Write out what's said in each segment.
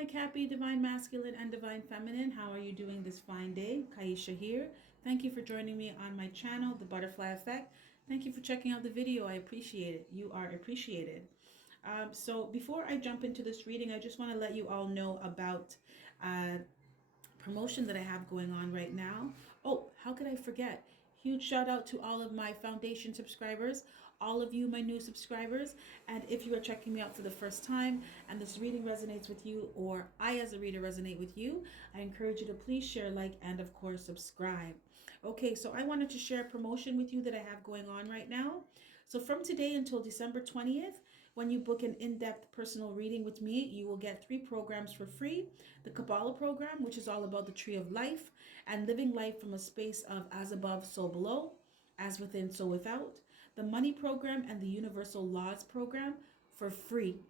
my Cappy, Divine Masculine and Divine Feminine. How are you doing this fine day? Kaisha here. Thank you for joining me on my channel, The Butterfly Effect. Thank you for checking out the video. I appreciate it. You are appreciated. So before I jump into this reading, I just want to let you all know about promotion that I have going on right now. Oh, how could I forget? Huge shout out to all of my foundation subscribers, all of you, my new subscribers. And if you are checking me out for the first time and this reading resonates with you, or I as a reader resonate with you, I encourage you to please share, like, and of course, subscribe. Okay, so I wanted to share a promotion with you that I have going on right now. So from today until December 20th, when you book an in-depth personal reading with me, you will get 3 programs for free. The Kabbalah program, which is all about the tree of life and living life from a space of as above, so below, as within, so without. The money program and the universal laws program for free.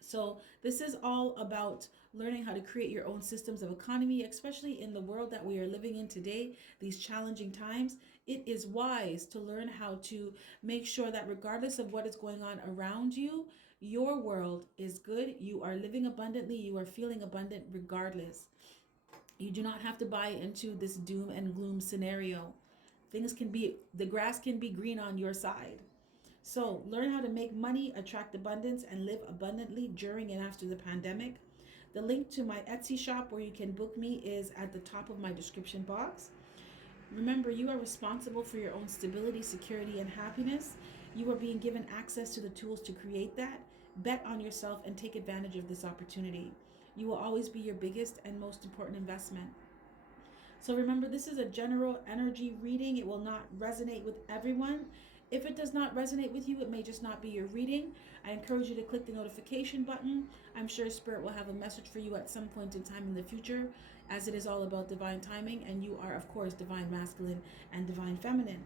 So this is all about learning how to create your own systems of economy, especially in the world that we are living in today, these challenging times. It is wise to learn how to make sure that regardless of what is going on around you, your world is good. You are living abundantly. You are feeling abundant regardless. You do not have to buy into this doom and gloom scenario. The grass can be green on your side. So learn how to make money, attract abundance, and live abundantly during and after the pandemic. The link to my Etsy shop where you can book me is at the top of my description box. Remember, you are responsible for your own stability, security, and happiness. You are being given access to the tools to create that. Bet on yourself and take advantage of this opportunity. You will always be your biggest and most important investment. So remember, this is a general energy reading. It will not resonate with everyone. If it does not resonate with you, it may just not be your reading. I encourage you to click the notification button. I'm sure Spirit will have a message for you at some point in time in the future, as it is all about divine timing, and you are, of course, divine masculine and divine feminine.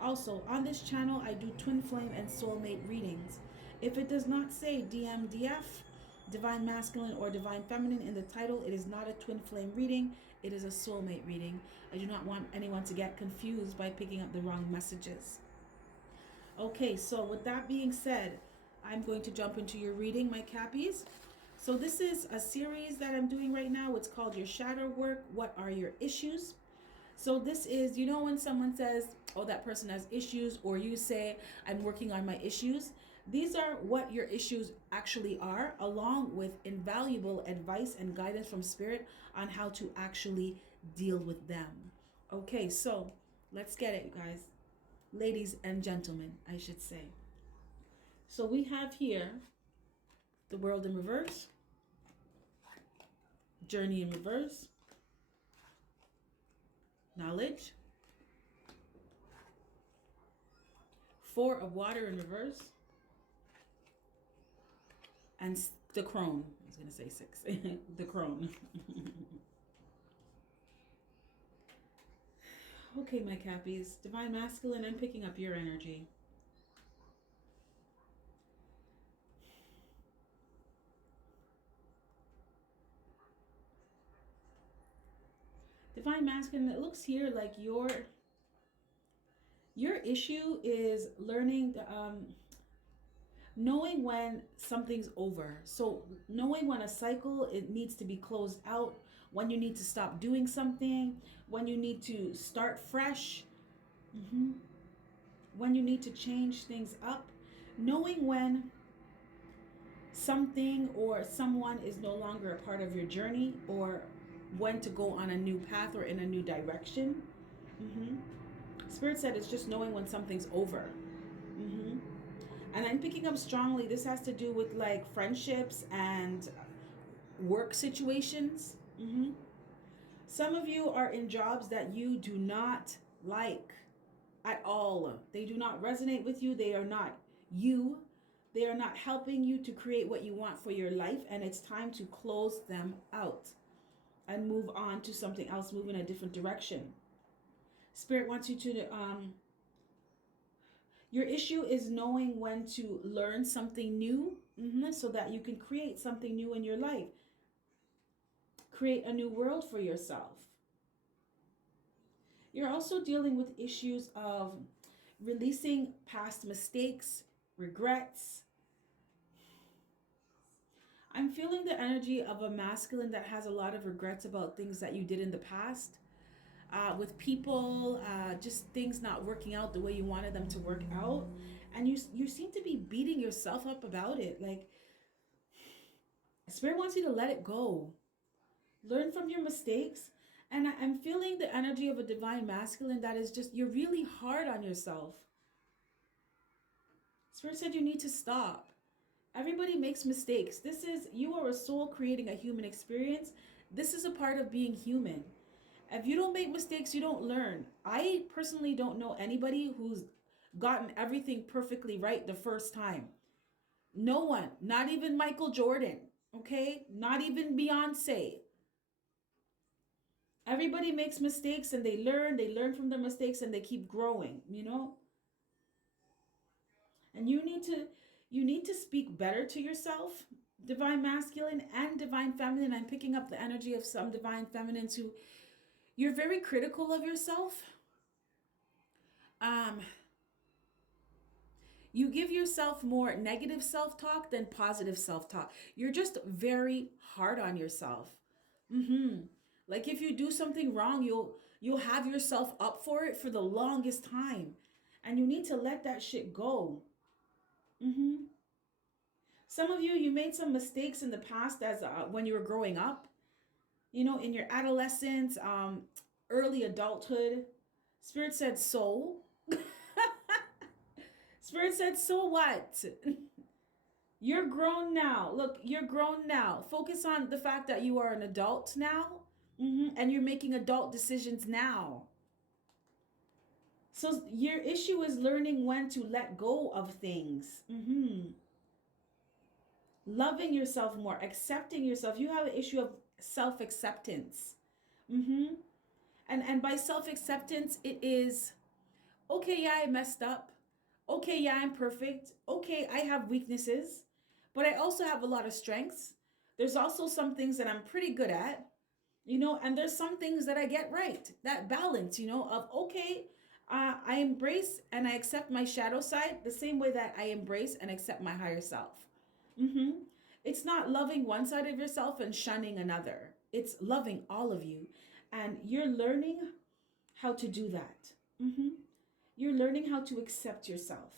Also, on this channel, I do twin flame and soulmate readings. If it does not say DMDF, divine masculine or divine feminine in the title, it is not a twin flame reading. It is a soulmate reading. I do not want anyone to get confused by picking up the wrong messages. Okay, so with that being said, I'm going to jump into your reading, my Cappies. So this is a series that I'm doing right now. It's called Your Shadow Work. What are your issues? So this is, when someone says, oh, that person has issues, or you say, I'm working on my issues. These are what your issues actually are, along with invaluable advice and guidance from Spirit on how to actually deal with them. Okay, so let's get it, you guys. Ladies and gentlemen, I should say. So we have here the World in Reverse, Journey in Reverse, Knowledge, Four of Water in Reverse, and the Crone. I was going to say 6. The Crone. Okay, my Cappies. Divine Masculine, I'm picking up your energy. Divine Masculine, it looks here like your issue is learning, knowing when something's over. So knowing when a cycle, it needs to be closed out, when you need to stop doing something, when you need to start fresh, when you need to change things up, knowing when something or someone is no longer a part of your journey, or when to go on a new path or in a new direction. Spirit said it's just knowing when something's over. And I'm picking up strongly, this has to do with like friendships and work situations. Some of you are in jobs that you do not like at all. They do not resonate with you. They are not you. They are not helping you to create what you want for your life. And it's time to close them out and move on to something else, move in a different direction. Spirit wants you to, your issue is knowing when to learn something new, so that you can create something new in your life. Create a new world for yourself. You're also dealing with issues of releasing past mistakes, regrets. I'm I'm feeling the energy of a masculine that has a lot of regrets about things that you did in the past. With people, just things not working out the way you wanted them to work out, and you seem to be beating yourself up about it. Like, Spirit wants you to let it go, learn from your mistakes, and I'm feeling the energy of a divine masculine that is just, you're really hard on yourself. Spirit said you need to stop. Everybody makes mistakes. This is, you are a soul creating a human experience. This is a part of being human. If you don't make mistakes, you don't learn. I personally don't know anybody who's gotten everything perfectly right the first time. No one, not even Michael Jordan, okay? Not even Beyonce. Everybody makes mistakes and they learn from their mistakes and they keep growing, you know? And you need to speak better to yourself, divine masculine and divine feminine. I'm picking up the energy of some divine feminines who, you're very critical of yourself. You give yourself more negative self-talk than positive self-talk. You're just very hard on yourself. Like if you do something wrong, you'll have yourself up for it for the longest time. And you need to let that shit go. Some of you made some mistakes in the past as when you were growing up. You know, in your adolescence, early adulthood. Spirit said, so? Spirit said, so what? You're grown now. Look, you're grown now. Focus on the fact that you are an adult now. And you're making adult decisions now. So your issue is learning when to let go of things. Loving yourself more, accepting yourself. You have an issue of self-acceptance. And by self-acceptance, it is, okay, yeah, I messed up. Okay, yeah, I'm perfect. Okay, I have weaknesses, but I also have a lot of strengths. There's also some things that I'm pretty good at, you know, and there's some things that I get right. That balance, you know, of, okay, I embrace and I accept my shadow side the same way that I embrace and accept my higher self. It's not loving one side of yourself and shunning another. It's loving all of you. And you're learning how to do that. You're learning how to accept yourself.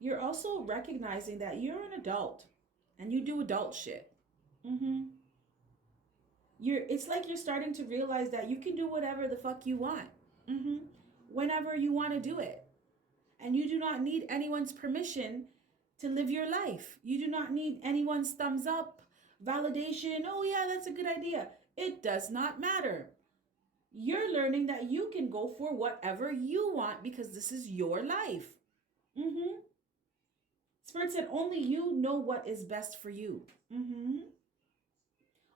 You're also recognizing that you're an adult and you do adult shit. It's like you're starting to realize that you can do whatever the fuck you want. Whenever you want to do it. And you do not need anyone's permission to live your life. You do not need anyone's thumbs up, validation. Oh yeah, that's a good idea. It does not matter. You're learning that you can go for whatever you want because this is your life. Spirit said only you know what is best for you.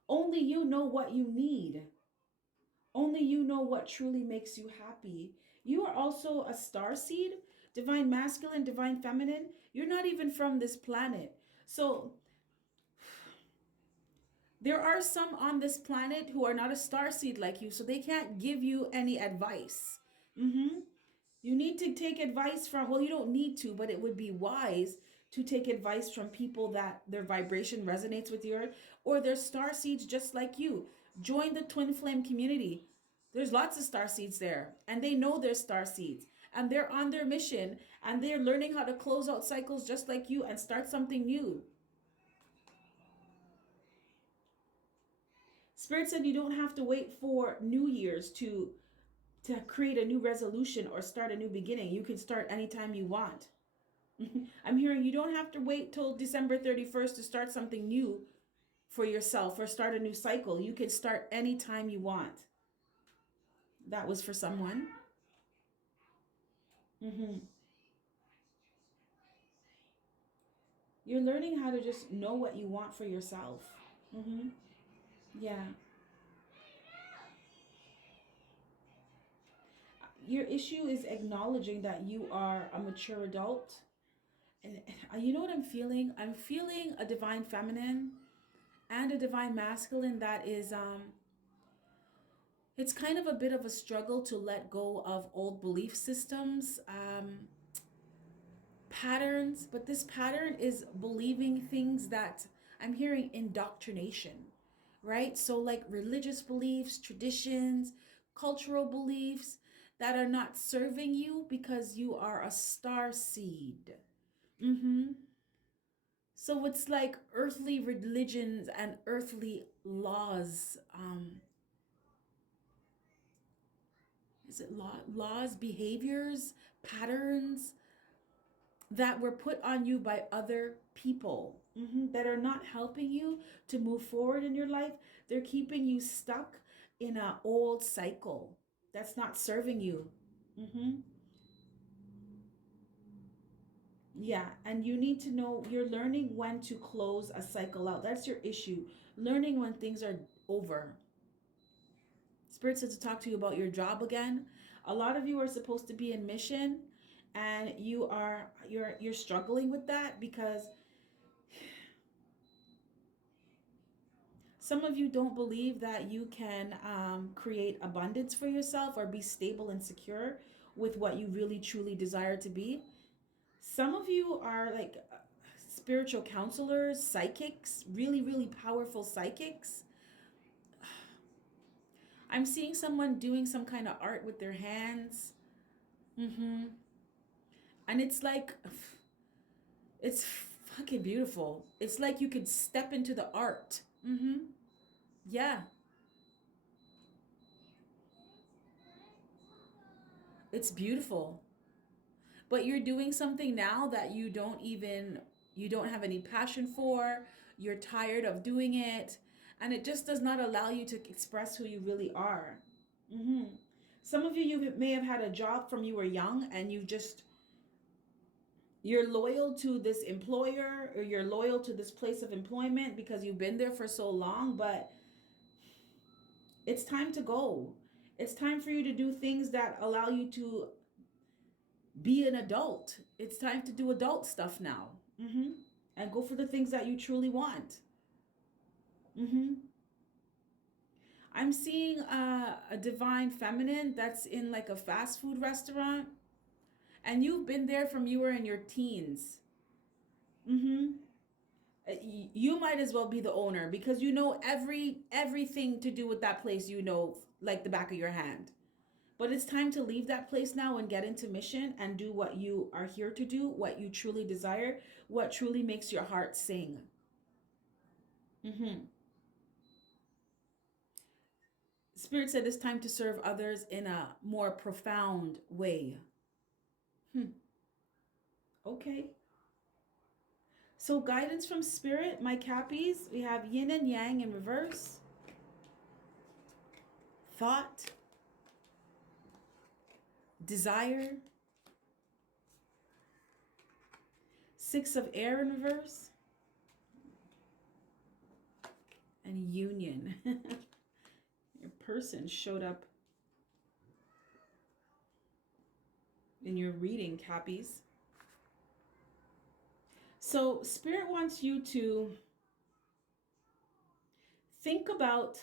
Only you know what you need. Only you know what truly makes you happy. You are also a star seed, divine masculine, divine feminine. You're not even from this planet. So there are some on this planet who are not a star seed like you, so they can't give you any advice. You need to take advice from, well, you don't need to, but it would be wise to take advice from people that their vibration resonates with yours, or they're star seeds just like you. Join the twin flame community. There's lots of star seeds there, and they know they're star seeds, and they're on their mission, and they're learning how to close out cycles just like you and start something new. Spirit said you don't have to wait for New Year's to create a new resolution or start a new beginning. You can start anytime you want. I'm hearing you don't have to wait till December 31st to start something new for yourself or start a new cycle. You can start anytime you want. That was for someone. You're learning how to just know what you want for yourself. Yeah. Your issue is acknowledging that you are a mature adult. And you know what I'm feeling? I'm feeling a divine feminine and a divine masculine that is It's kind of a bit of a struggle to let go of old belief systems, patterns, but this pattern is believing things that I'm hearing indoctrination, right? So, like religious beliefs, traditions, cultural beliefs that are not serving you because you are a star seed. Mm-hmm. So it's like earthly religions and earthly laws. Is it laws, behaviors, patterns that were put on you by other people, that are not helping you to move forward in your life. They're keeping you stuck in an old cycle that's not serving you. Yeah, and you need to know you're learning when to close a cycle out. That's your issue. Learning when things are over. Spirit says to talk to you about your job again. A lot of you are supposed to be in mission, and you're struggling with that because some of you don't believe that you can create abundance for yourself or be stable and secure with what you really truly desire to be. Some of you are like spiritual counselors, psychics, really, really powerful psychics. I'm seeing someone doing some kind of art with their hands. And it's like, it's fucking beautiful. It's like you could step into the art. Yeah. It's beautiful. But you're doing something now that you don't have any passion for. You're tired of doing it, and it just does not allow you to express who you really are. Some of you may have had a job from you were young, and you're loyal to this employer, or you're loyal to this place of employment because you've been there for so long, but it's time to go. It's time for you to do things that allow you to be an adult. It's time to do adult stuff now. And go for the things that you truly want. I'm seeing a divine feminine that's in like a fast food restaurant, and you've been there from you were in your teens. You might as well be the owner because you know everything to do with that place, you know, like the back of your hand. But it's time to leave that place now and get into mission and do what you are here to do, what you truly desire, what truly makes your heart sing. Spirit said it's time to serve others in a more profound way. Okay. So guidance from Spirit, my Cappies, we have yin and yang in reverse. Thought. Desire. Six of air in reverse. And union. Your person showed up in your reading, Cappies. So Spirit wants you to think about,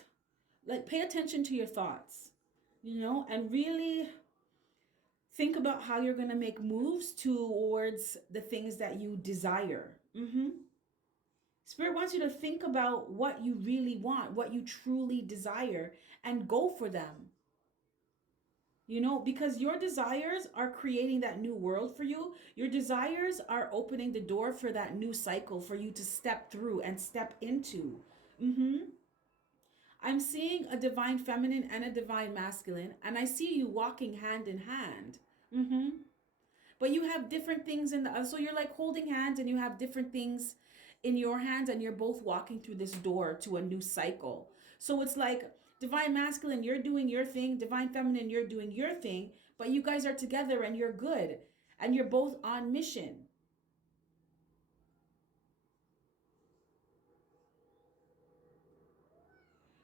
like, pay attention to your thoughts, and really think about how you're going to make moves towards the things that you desire. Spirit wants you to think about what you really want, what you truly desire, and go for them. Because your desires are creating that new world for you. Your desires are opening the door for that new cycle for you to step through and step into. I'm seeing a divine feminine and a divine masculine, and I see you walking hand in hand. But you have different things so you're like holding hands, and you have different things in your hands, and you're both walking through this door to a new cycle. So it's like divine masculine, you're doing your thing, divine feminine, you're doing your thing, but you guys are together and you're good, and you're both on mission.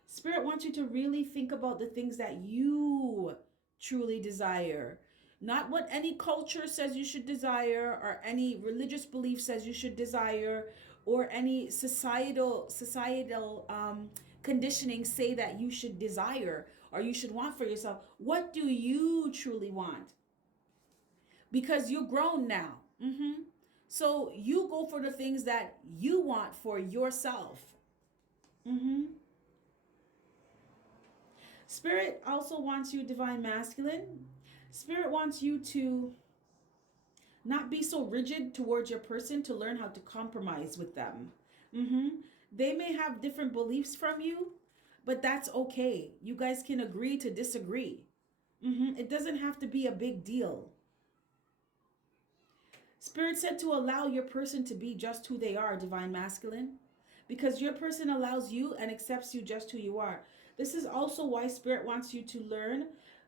Spirit wants you to really think about the things that you truly desire. Not what any culture says you should desire, or any religious belief says you should desire, or any societal conditioning say that you should desire, or you should want for yourself. What do you truly want? Because you're grown now. So you go for the things that you want for yourself. Spirit also wants you, Divine Masculine. Spirit wants you to not be so rigid towards your person, to learn how to compromise with them. They may have different beliefs from you, but that's okay. You guys can agree to disagree. It doesn't have to be a big deal. Spirit said to allow your person to be just who they are, Divine Masculine, because your person allows you and accepts you just who you are. This is also why Spirit wants you to learn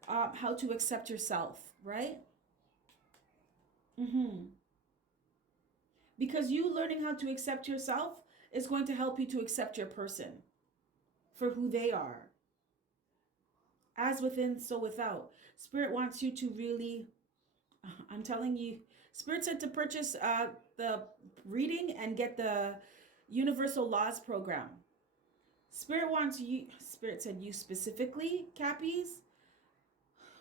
how to accept yourself, right? Because you learning how to accept yourself is going to help you to accept your person for who they are. As within, so without. Spirit wants you to really, I'm telling you, Spirit said to purchase the reading and get the Universal Laws program. Spirit wants you, Spirit said you specifically, Cappies,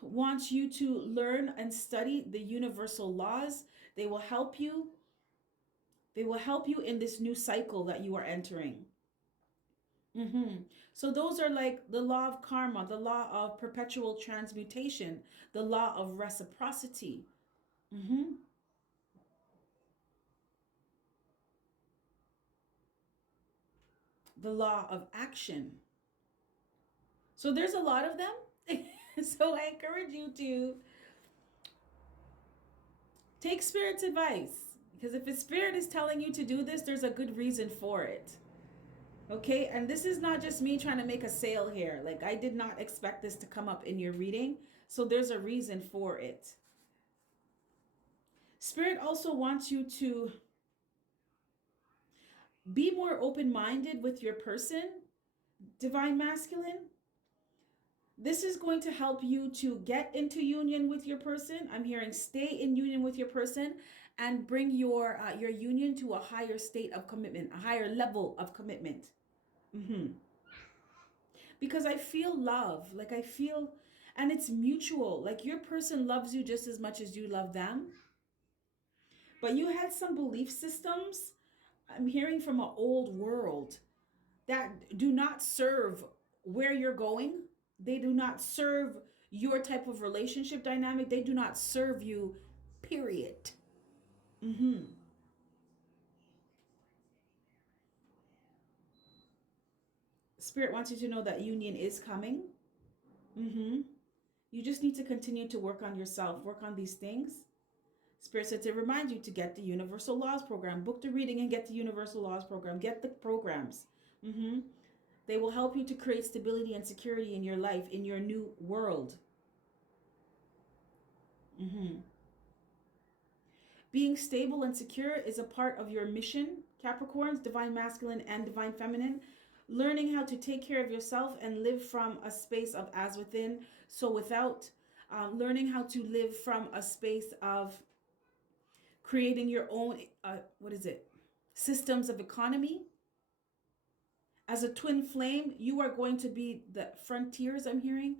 wants you to learn and study the universal laws. They will help you. They will help you in this new cycle that you are entering. So those are like the law of karma, the law of perpetual transmutation, the law of reciprocity. The law of action. So there's a lot of them. So I encourage you to take Spirit's advice, because if Spirit is telling you to do this, there's a good reason for it. Okay, and this is not just me trying to make a sale here. Like, I did not expect this to come up in your reading, so there's a reason for it. Spirit also wants you to be more open-minded with your person, Divine Masculine. This is going to help you to get into union with your person. I'm hearing stay in union with your person and bring your union to a higher state of commitment, a higher level of commitment. Because I feel love, like I feel, and it's mutual. Like your person loves you just as much as you love them. But you had some belief systems, I'm hearing from an old world, that do not serve where you're going. They do not serve your type of relationship dynamic. They do not serve you, period. Spirit wants you to know that union is coming. You just need to continue to work on yourself, work on these things. Spirit said to remind you to get the Universal Laws program. Book the reading and get the Universal Laws program. Get the programs. They will help you to create stability and security in your life, in your new world. Being stable and secure is a part of your mission, Capricorns, Divine Masculine and Divine Feminine. Learning how to take care of yourself and live from a space of as within, so without. Learning how to live from a space of creating your own, systems of economy. As a twin flame, you are going to be the frontiers, I'm hearing.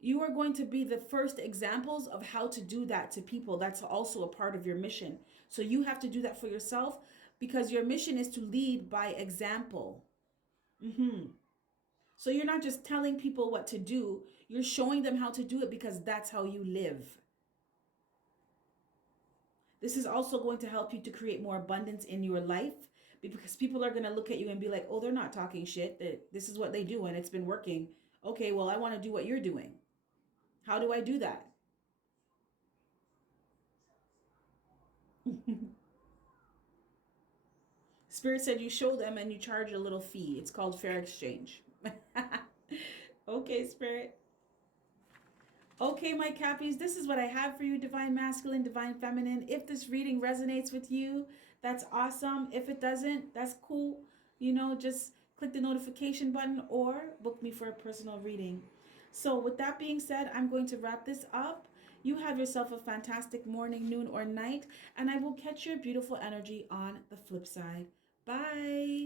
You are going to be the first examples of how to do that to people. That's also a part of your mission. So you have to do that for yourself, because your mission is to lead by example. So you're not just telling people what to do. You're showing them how to do it, because that's how you live. This is also going to help you to create more abundance in your life, because people are going to look at you and be like, oh, they're not talking shit. This is what they do and it's been working. Okay, well, I want to do what you're doing. How do I do that? Spirit said you show them and you charge a little fee. It's called fair exchange. Okay, Spirit. Okay, my Cappies, this is what I have for you, Divine Masculine, Divine Feminine. If this reading resonates with you, that's awesome. If it doesn't, that's cool. Just click the notification button or book me for a personal reading. So with that being said, I'm going to wrap this up. You have yourself a fantastic morning, noon, or night, and I will catch your beautiful energy on the flip side. Bye.